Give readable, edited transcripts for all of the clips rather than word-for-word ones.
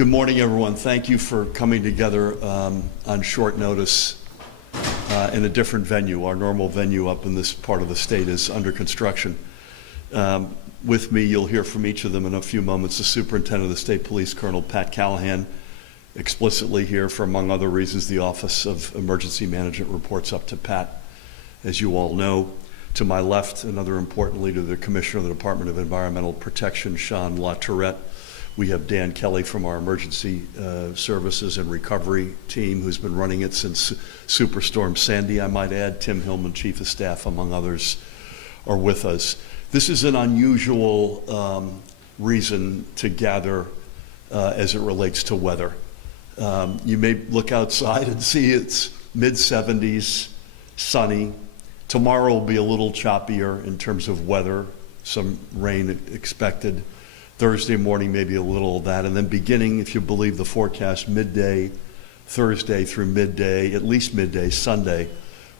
Good morning, everyone. Thank you for coming together on short notice in a different venue. Our normal venue up in this part of the state is under construction. With me, you'll hear from each of them in a few moments. The Superintendent of the State Police, Colonel Pat Callahan, explicitly here for, among other reasons, the Office of Emergency Management reports up to Pat, as you all know. To my left, another important leader, the Commissioner of the Department of Environmental Protection, Shawn LaTourette. We have Dan Kelly from our Emergency Services and Recovery team, who's been running it since Superstorm Sandy, I might add. Tim Hillman, Chief of Staff, among others, are with us. This is an unusual reason to gather as it relates to weather. You may look outside and see it's mid-70s, sunny. Tomorrow will be a little choppier in terms of weather, some rain expected. Thursday morning, maybe a little of that. And then beginning, if you believe the forecast, midday, Thursday through midday, at least midday, Sunday,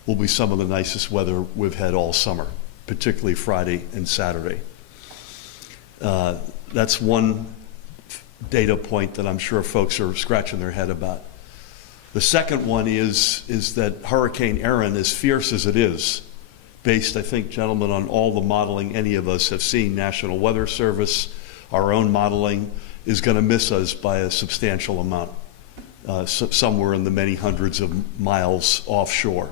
will be some of the nicest weather we've had all summer, particularly Friday and Saturday. That's one data point that I'm sure folks are scratching their head about. The second one is that Hurricane Erin, as fierce as it is, based, I think, gentlemen, on all the modeling any of us have seen, National Weather Service, our own modeling, is going to miss us by a substantial amount, somewhere in the many hundreds of miles offshore.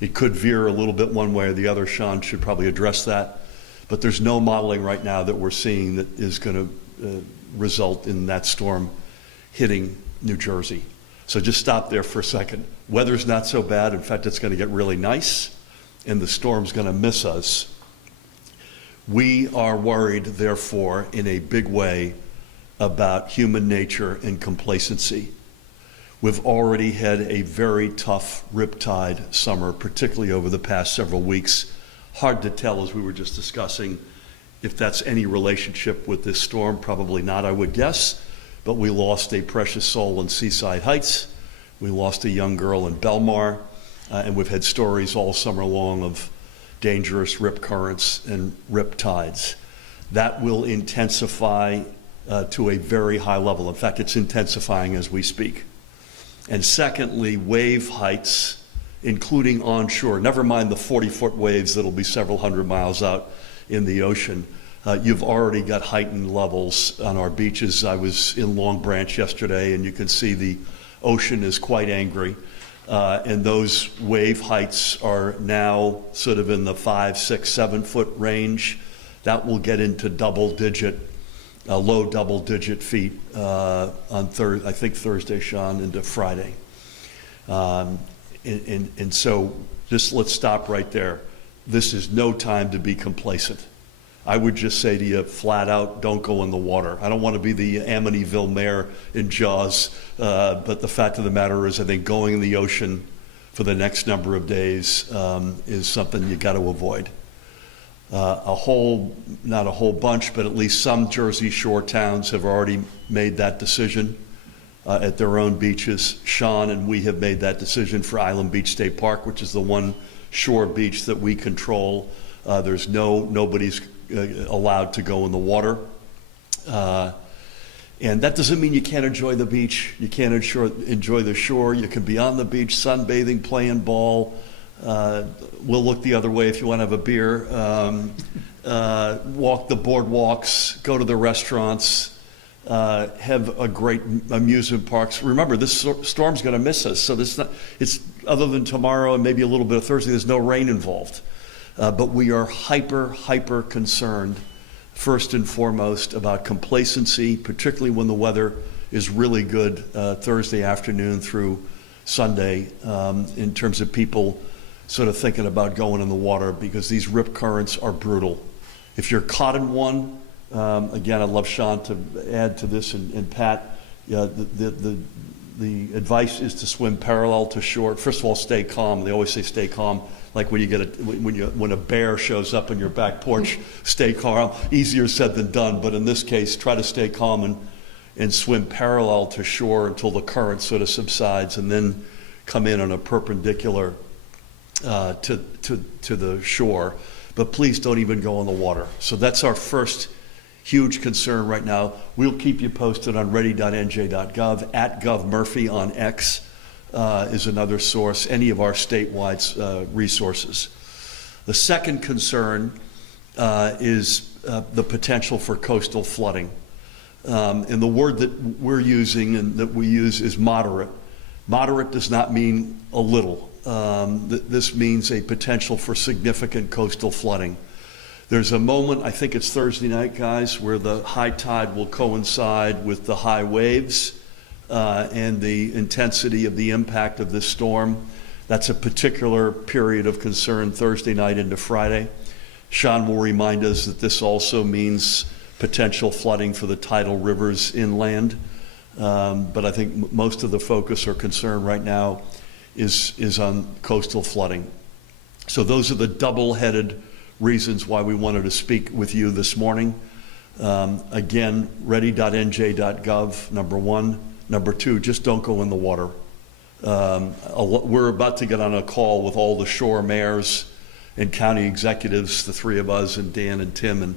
It could veer a little bit one way or the other. Shawn should probably address that. But there's no modeling right now that we're seeing that is going to result in that storm hitting New Jersey. So just stop there for a second. Weather's not so bad. In fact, it's going to get really nice, and the storm's going to miss us. We are worried, therefore, in a big way about human nature and complacency. We've already had a very tough riptide summer, particularly over the past several weeks. Hard to tell, as we were just discussing, if that's any relationship with this storm. Probably not, I would guess. But we lost a precious soul in Seaside Heights. We lost a young girl in Belmar. And we've had stories all summer long of dangerous rip currents and rip tides. That will intensify to a very high level. In fact, it's intensifying as we speak. And secondly, wave heights, including onshore, never mind the 40-foot waves that'll be several hundred miles out in the ocean. You've already got heightened levels on our beaches. I was in Long Branch yesterday, and you can see the ocean is quite angry. And those wave heights are now sort of in the 5, 6, 7 foot range. That will get into low double digit feet on I think Thursday, Shawn, into Friday. And so just let's stop right there. This is no time to be complacent. I would just say to you flat out, don't go in the water. I don't want to be the Amityville mayor in Jaws, but the fact of the matter is I think going in the ocean for the next number of days is something you got to avoid. Not a whole bunch, but at least some Jersey Shore towns have already made that decision at their own beaches. Shawn and we have made that decision for Island Beach State Park, which is the one shore beach that we control. There's nobody's allowed to go in the water. And that doesn't mean you can't enjoy the beach. You can't enjoy the shore. You can be on the beach, sunbathing, playing ball. We'll look the other way if you want to have a beer. Walk the boardwalks, go to the restaurants, have a great amusement parks. Remember, this storm's going to miss us. So it's other than tomorrow and maybe a little bit of Thursday, there's no rain involved. But we are hyper concerned, first and foremost, about complacency, particularly when the weather is really good Thursday afternoon through Sunday, in terms of people sort of thinking about going in the water, because these rip currents are brutal. If you're caught in one, again, I'd love Shawn to add to this, and Pat, the advice is to swim parallel to shore. First of all, stay calm. They always say stay calm. Like when when a bear shows up on your back porch, stay calm. Easier said than done, but in this case, try to stay calm and swim parallel to shore until the current sort of subsides, and then come in on a perpendicular to the shore. But please don't even go in the water. So that's our first huge concern right now. We'll keep you posted on ready.nj.gov. At GovMurphy on X is another source, any of our statewide resources. The second concern is the potential for coastal flooding. And the word that we're using and that we use is moderate. Moderate does not mean a little. This means a potential for significant coastal flooding. There's a moment, I think it's Thursday night, guys, where the high tide will coincide with the high waves and the intensity of the impact of this storm. That's a particular period of concern, Thursday night into Friday. Shawn will remind us that this also means potential flooding for the tidal rivers inland. But I think most of the focus or concern right now is on coastal flooding. So those are the double-headed reasons why we wanted to speak with you this morning. Again, ready.nj.gov, number one. Number two, just don't go in the water. We're about to get on a call with all the shore mayors and county executives, the three of us and Dan and Tim and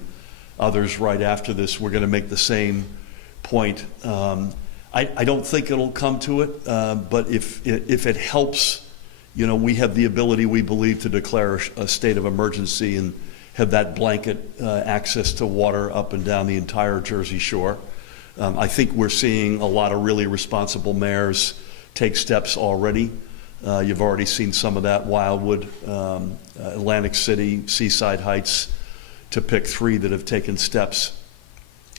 others right after this. We're going to make the same point. I don't think it'll come to it, but if it helps, you know, we have the ability, we believe, to declare a state of emergency and have that blanket access to water up and down the entire Jersey Shore. I think we're seeing a lot of really responsible mayors take steps already. You've already seen some of that, Wildwood, Atlantic City, Seaside Heights, to pick three that have taken steps.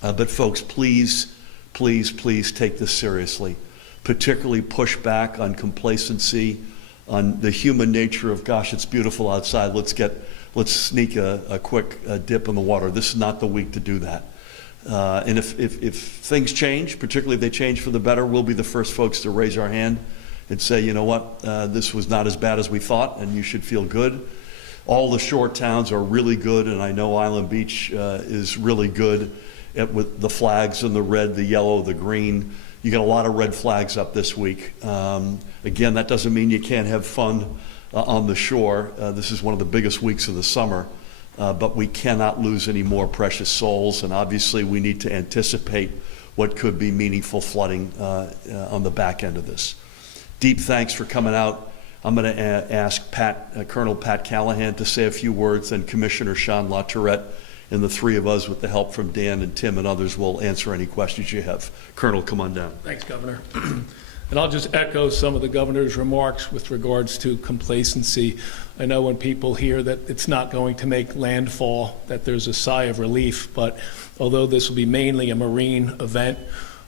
But folks, please take this seriously. Particularly push back on complacency, on the human nature of, gosh, it's beautiful outside, let's sneak a quick dip in the water. This is not the week to do that. And if things change, particularly if they change for the better, we'll be the first folks to raise our hand and say, you know what, this was not as bad as we thought, and you should feel good. All the shore towns are really good, and I know Island Beach is really good with the flags and the red, the yellow, the green. You got a lot of red flags up this week. Again, that doesn't mean you can't have fun on the shore. This is one of the biggest weeks of the summer, but we cannot lose any more precious souls, and obviously we need to anticipate what could be meaningful flooding on the back end of this. Deep thanks for coming out. I'm going to ask Colonel Pat Callahan to say a few words, and Commissioner Shawn LaTourette, and the three of us, with the help from Dan and Tim and others, will answer any questions you have. Colonel, come on down. Thanks, Governor. And I'll just echo some of the Governor's remarks with regards to complacency. I know when people hear that it's not going to make landfall, that there's a sigh of relief, but although this will be mainly a marine event,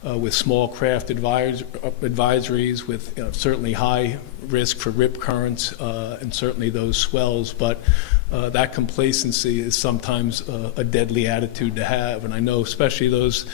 with small craft advisories, with certainly high risk for rip currents and certainly those swells, but that complacency is sometimes a deadly attitude to have. And I know especially those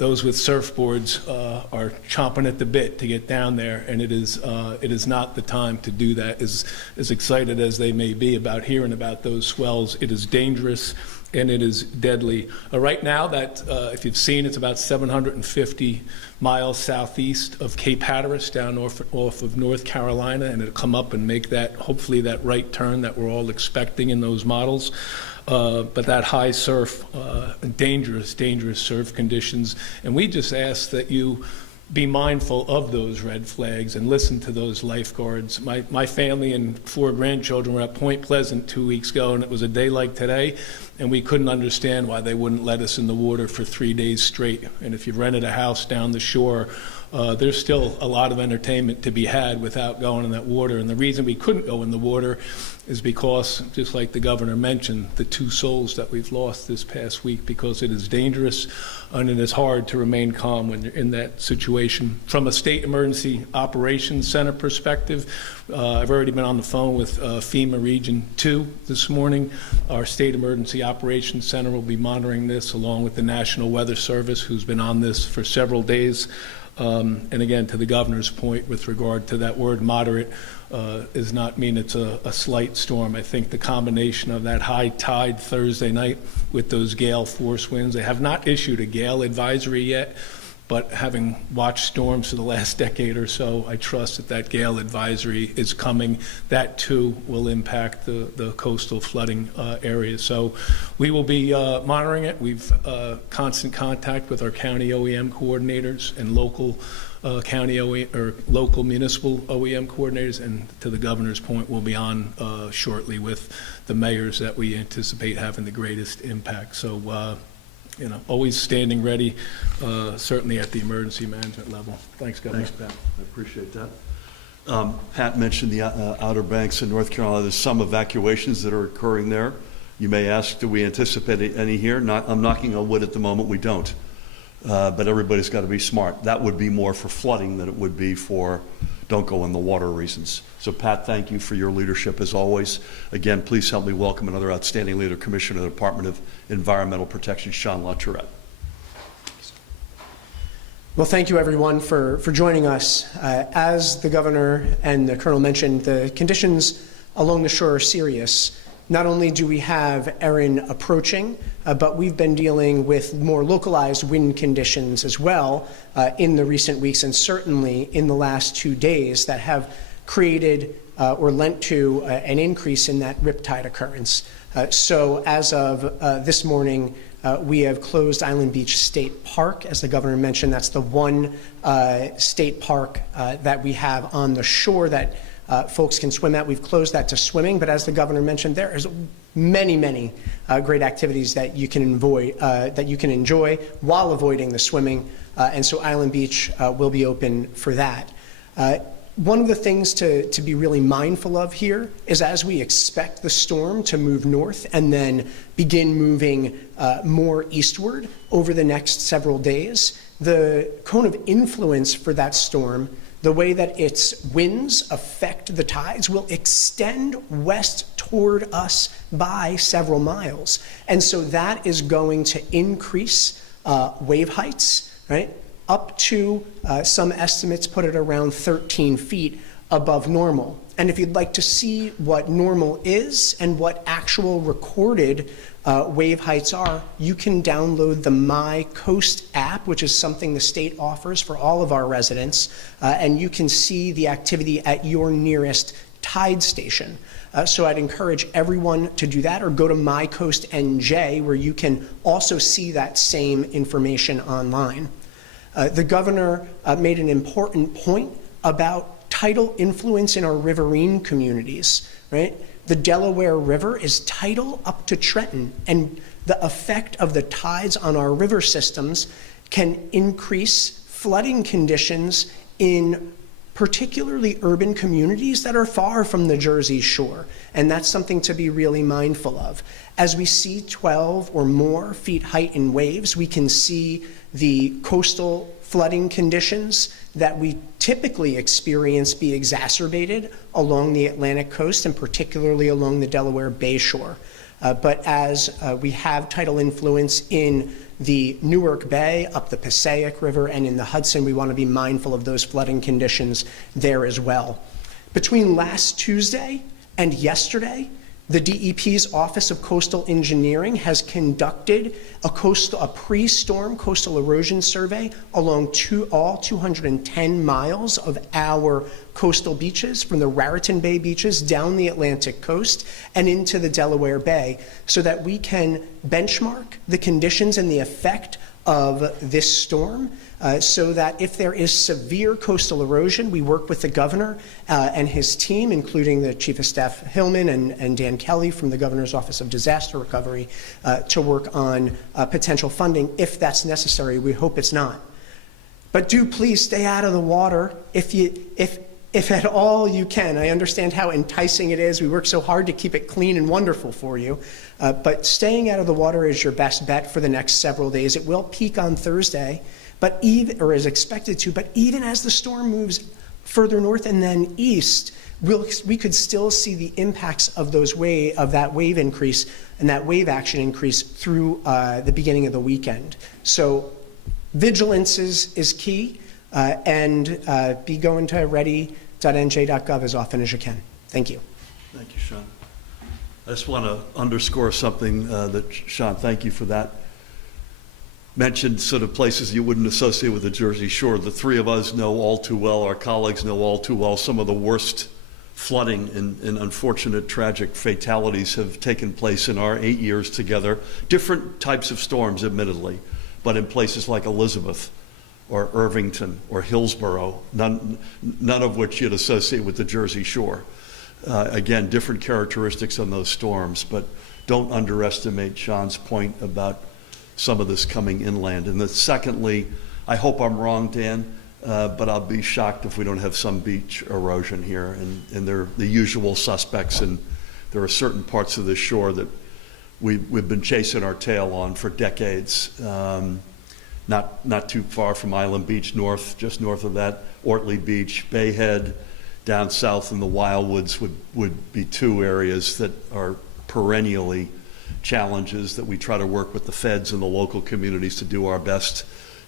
with surfboards are chomping at the bit to get down there, and it is not the time to do that. As excited as they may be about hearing about those swells, it is dangerous and it is deadly. Right now, that if you've seen, it's about 750 miles southeast of Cape Hatteras, down off of North Carolina, and it'll come up and make that, hopefully, that right turn that we're all expecting in those models. But that high surf, dangerous surf conditions, and we just ask that you be mindful of those red flags and listen to those lifeguards. My family and 4 grandchildren were at Point Pleasant 2 weeks ago, and it was a day like today, and we couldn't understand why they wouldn't let us in the water for 3 days straight. And if you've rented a house down the shore, there's still a lot of entertainment to be had without going in that water. And the reason we couldn't go in the water is because, just like the Governor mentioned, the 2 souls that we've lost this past week, because it is dangerous and it is hard to remain calm when you're in that situation. From a State Emergency Operations Center perspective, I've already been on the phone with FEMA Region 2 this morning. Our State Emergency Operations Center will be monitoring this, along with the National Weather Service, who's been on this for several days. And again, to the Governor's point with regard to that word moderate, does not mean it's a slight storm. I think the combination of that high tide Thursday night with those gale force winds, they have not issued a gale advisory yet, but having watched storms for the last decade or so, I trust that that gale advisory is coming. That too will impact the coastal flooding areas. So we will be monitoring it. We've constant contact with our county OEM coordinators and local county OEM or local municipal OEM coordinators, and to the governor's point, we'll be on shortly with the mayors that we anticipate having the greatest impact. So, you know, always standing ready, certainly at the emergency management level. Thanks, Governor. Thanks, Pat. I appreciate that. Pat mentioned the Outer Banks in North Carolina. There's some evacuations that are occurring there. You may ask, do we anticipate any here? I'm knocking on wood at the moment, we don't. But everybody's got to be smart. That would be more for flooding than it would be for don't go in the water reasons. So Pat, thank you for your leadership as always. Again, please help me welcome another outstanding leader, Commissioner of the Department of Environmental Protection, Shawn LaTourette. Well, thank you everyone for joining us. As the governor and the colonel mentioned, the conditions along the shore are serious. Not only do we have Erin approaching, but we've been dealing with more localized wind conditions as well in the recent weeks, and certainly in the last 2 days, that have created or lent to an increase in that riptide occurrence. So as of this morning, we have closed Island Beach State Park. As the governor mentioned, that's the one state park that we have on the shore that folks can swim at. We've closed that to swimming, but as the governor mentioned, there is many great activities that you can enjoy while avoiding the swimming, and so Island Beach will be open for that. One of the things to be really mindful of here is, as we expect the storm to move north and then begin moving more eastward over the next several days, the cone of influence for that storm, the way that its winds affect the tides, will extend west toward us by several miles. And so that is going to increase wave heights, right? Up to some estimates put it around 13 feet above normal. And if you'd like to see what normal is and what actual recorded wave heights are, you can download the My Coast app, which is something the state offers for all of our residents, and you can see the activity at your nearest tide station. So I'd encourage everyone to do that, or go to My Coast NJ, where you can also see that same information online. The governor made an important point about tidal influence in our riverine communities, right? The Delaware River is tidal up to Trenton, and the effect of the tides on our river systems can increase flooding conditions in particularly urban communities that are far from the Jersey Shore, and that's something to be really mindful of. As we see 12 or more feet height in waves, we can see the coastal flooding conditions that we typically experience be exacerbated along the Atlantic coast, and particularly along the Delaware Bay shore. But as we have tidal influence in the Newark Bay, up the Passaic River, and in the Hudson, we want to be mindful of those flooding conditions there as well. Between last Tuesday and yesterday, the DEP's Office of Coastal Engineering has conducted a pre-storm coastal erosion survey along all 210 miles of our coastal beaches, from the Raritan Bay beaches down the Atlantic coast and into the Delaware Bay, so that we can benchmark the conditions and the effect of this storm, so that if there is severe coastal erosion, we work with the governor and his team, including the Chief of Staff Hillman and Dan Kelly from the Governor's Office of Disaster Recovery, to work on potential funding if that's necessary. We hope it's not. But do please stay out of the water if at all you can. I understand how enticing it is. We work so hard to keep it clean and wonderful for you. But staying out of the water is your best bet for the next several days. It will peak on Thursday, or is expected to, but even as the storm moves further north and then east, we could still see the impacts of that wave increase and that wave action increase through the beginning of the weekend. So vigilance is key, and be going to ready.nj.gov as often as you can. Thank you. Thank you, Shawn. I just want to underscore something that, Shawn, thank you for that. mentioned sort of places you wouldn't associate with the Jersey Shore. The three of us know all too well, our colleagues know all too well, some of the worst flooding and unfortunate tragic fatalities have taken place in our 8 years together. Different types of storms, admittedly, but in places like Elizabeth or Irvington or Hillsborough, none of which you'd associate with the Jersey Shore. Again, different characteristics on those storms, but don't underestimate Shawn's point about some of this coming inland. And then secondly, I hope I'm wrong, Dan, but I'll be shocked if we don't have some beach erosion here. And they're the usual suspects, and there are certain parts of the shore that we've been chasing our tail on for decades. Not too far from Island Beach, just north of that, Ortley Beach, Bay Head, down south in the Wildwoods would be two areas that are perennially challenges that we try to work with the feds and the local communities to do our best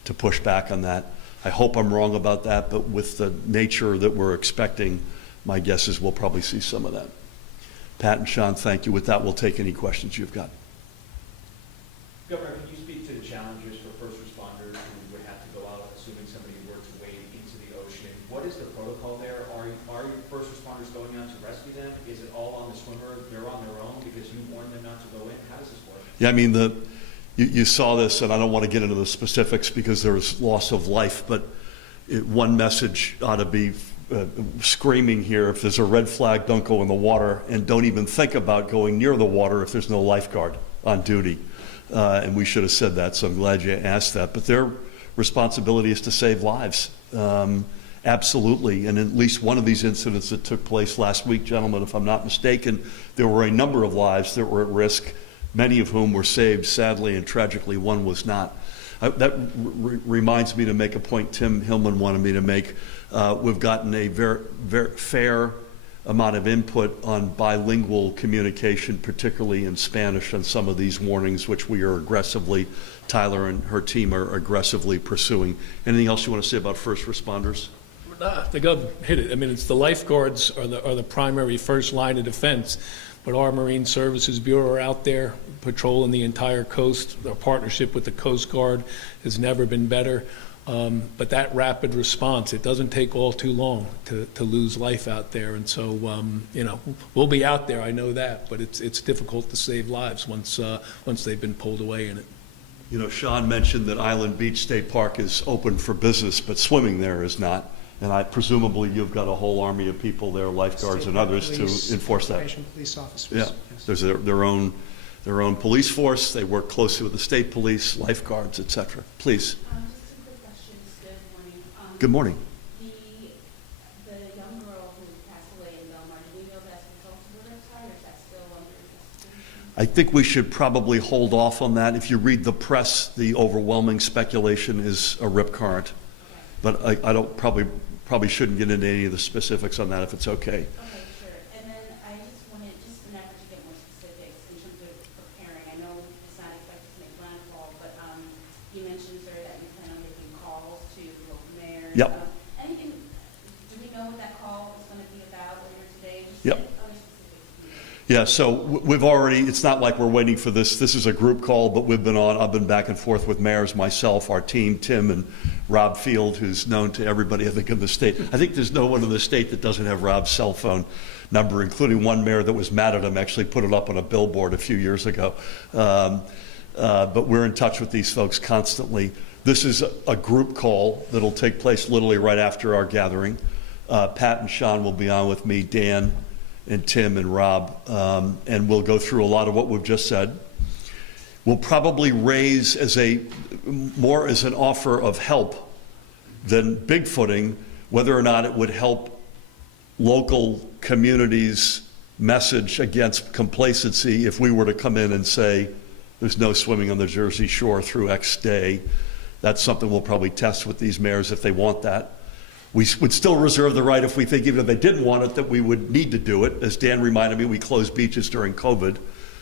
to push back on that. I hope I'm wrong about that, but with the nature that we're expecting, my guess is we'll probably see some of that. Pat and Shawn, thank you. With that, we'll take any questions you've got. Governor, can you speak to the challenges for first responders who would have to go out, assuming somebody were to wade into the ocean? What is the protocol there? Are your first responders going out to rescue them? Is it all on the swimmer? They're on their own because you warned them not to go in? How does this work? Yeah, I mean, you saw this, and I don't want to get into the specifics because there was loss of life, but one message ought to be screaming here: if there's a red flag, don't go in the water, and don't even think about going near the water if there's no lifeguard on duty. And we should have said that, so I'm glad you asked that. But their responsibility is to save lives. Absolutely. And at least one of these incidents that took place last week, gentlemen, if I'm not mistaken, there were a number of lives that were at risk, many of whom were saved, sadly, and tragically one was not. That reminds me to make a point Tim Hillman wanted me to make. We've gotten a very fair amount of input on bilingual communication, particularly in Spanish, on some of these warnings, which we are aggressively, Tyler and her team are aggressively pursuing. Anything else you want to say about first responders? The Gov hit it. I mean, it's the lifeguards are the primary first line of defense, but our Marine Services Bureau are out there patrolling the entire coast. Our partnership with the Coast Guard has never been better. But that rapid response, it doesn't take all too long to lose life out there. And so, we'll be out there, I know that, but it's difficult to save lives once they've been pulled away in it. You know, Shawn mentioned that Island Beach State Park is open for business, but swimming there is not. And presumably you've got a whole army of people there, lifeguards and others, to enforce that. Police officers. Yeah, Yes. there's their own police force. They work closely with the state police, lifeguards, etc. Please. Just some quick questions. Good morning. Good morning. The young girl who passed away in Belmar, do we know that's results of the website, or is that still under investigation? I think we should probably hold off on that. If you read the press, the overwhelming speculation is a rip current. But I don't probably shouldn't get into any of the specifics on that if it's okay. Okay, sure. And then I just wanted, just an effort to get more specifics in terms of preparing. I know it's not expected to make landfall, but you mentioned, sir, that you plan on making calls to local mayors. Yep. Anything, do we know what that call is going to be about later today? Just Yep. other specifics. Yeah, so we've already, it's not like we're waiting for this. This is a group call, but I've been back and forth with mayors, myself, our team, Tim and Rob Field, who's known to everybody, I think, in the state. I think there's no one in the state that doesn't have Rob's cell phone number, including one mayor that was mad at him, actually put it up on a billboard a few years ago. But we're in touch with these folks constantly. This is a group call that'll take place literally right after our gathering. Pat and Shawn will be on with me, Dan and Tim and Rob, and we'll go through a lot of what we've just said. We'll probably raise more as an offer of help than bigfooting, whether or not it would help local communities' message against complacency if we were to come in and say there's no swimming on the Jersey Shore through X day. That's something we'll probably test with these mayors if they want that. We would still reserve the right, if we think even if they didn't want it, that we would need to do it. As Dan reminded me, we closed beaches during COVID,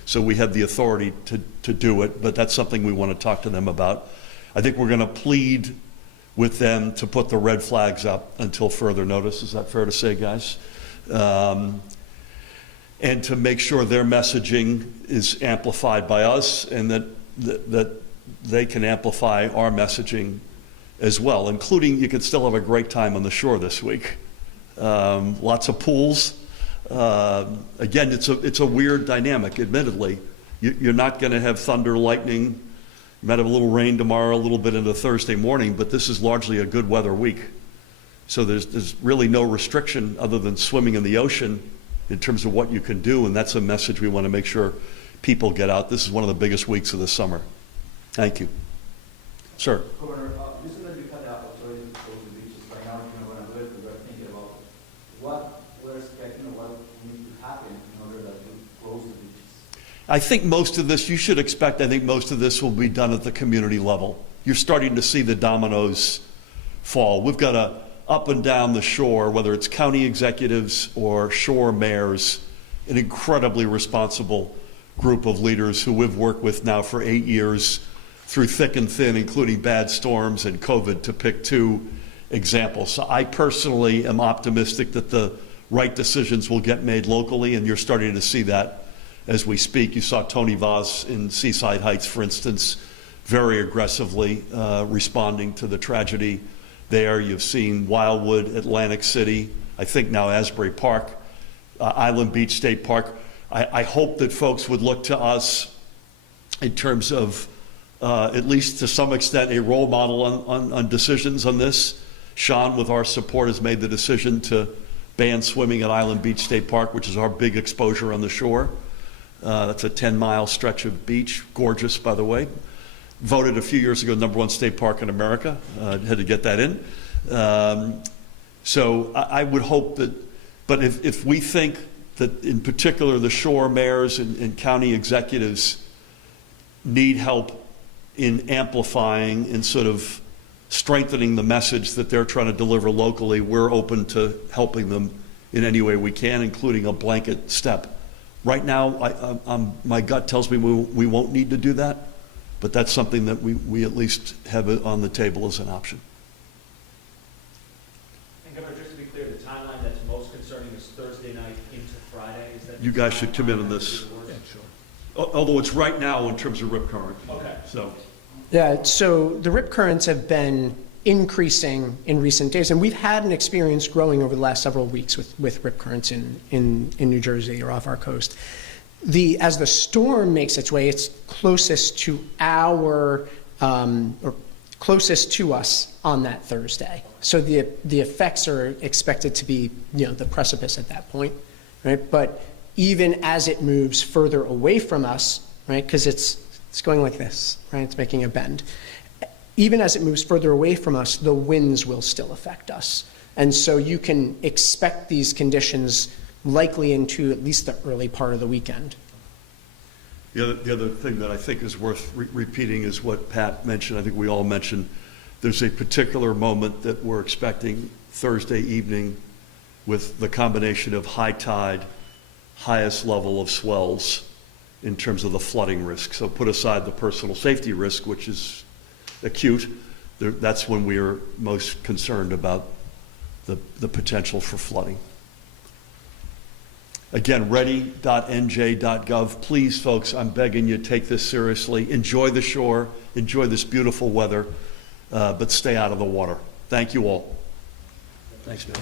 so we have the authority to do it, but that's something we want to talk to them about. I think we're going to plead with them to put the red flags up until further notice. Is that fair to say, guys? And to make sure their messaging is amplified by us, and that they can amplify our messaging as well, including you can still have a great time on the shore this week. Lots of pools. Again, it's a weird dynamic, admittedly. You're not going to have thunder, lightning. You might have a little rain tomorrow, a little bit into Thursday morning, but this is largely a good weather week. So there's really no restriction other than swimming in the ocean in terms of what you can do, and that's a message we want to make sure people get out. This is one of the biggest weeks of the summer. Thank you. Sir. Governor, recently we had the opportunity to go to the beaches. Right now, when I'm doing it, we're thinking about what we're expecting or what needs to happen in order that we close the beaches. I think most of this, you should expect, I think most of this will be done at the community level. You're starting to see the dominoes fall. We've got a up and down the shore, whether it's county executives or shore mayors, an incredibly responsible group of leaders who we've worked with now for 8 years through thick and thin, including bad storms and COVID, to pick two examples. So I personally am optimistic that the right decisions will get made locally, and you're starting to see that as we speak. You saw Tony Vaz in Seaside Heights, for instance, very aggressively responding to the tragedy there. You've seen Wildwood, Atlantic City, I think now Asbury Park, Island Beach State Park. I hope that folks would look to us in terms of, at least to some extent, a role model on decisions on this. Shawn, with our support, has made the decision to ban swimming at Island Beach State Park, which is our big exposure on the shore. That's a 10-mile stretch of beach, gorgeous, by the way. Voted a few years ago #1 state park in America. Had to get that in. So I would hope that, but if we think that in particular the shore mayors and county executives need help in amplifying and sort of strengthening the message that they're trying to deliver locally, we're open to helping them in any way we can, including a blanket step. Right now, my gut tells me we won't need to do that, but that's something that we at least have on the table as an option. And Governor, just to be clear, the timeline that's most concerning is Thursday night into Friday? Is that You guys should come in on this. Yeah, sure. Although it's right now in terms of rip current. Okay. So, Yeah, so the rip currents have been increasing in recent days, and we've had an experience growing over the last several weeks with rip currents in New Jersey or off our coast. As the storm makes its way, it's closest to or closest to us on that Thursday. So the effects are expected to be, the precipice at that point, right? But even as it moves further away from us, right, because it's going like this, right? It's making a bend. Even as it moves further away from us, the winds will still affect us. And so you can expect these conditions likely into at least the early part of the weekend. the other thing that I think is worth repeating is what Pat mentioned. I think we all mentioned there's a particular moment that we're expecting Thursday evening with the combination of high tide, highest level of swells in terms of the flooding risk. So put aside the personal safety risk, which is acute. That's when we are most concerned about the potential for flooding. Again, ready.nj.gov. Please, folks, I'm begging you, take this seriously. Enjoy the shore, enjoy this beautiful weather, but stay out of the water. Thank you all. Thanks, man.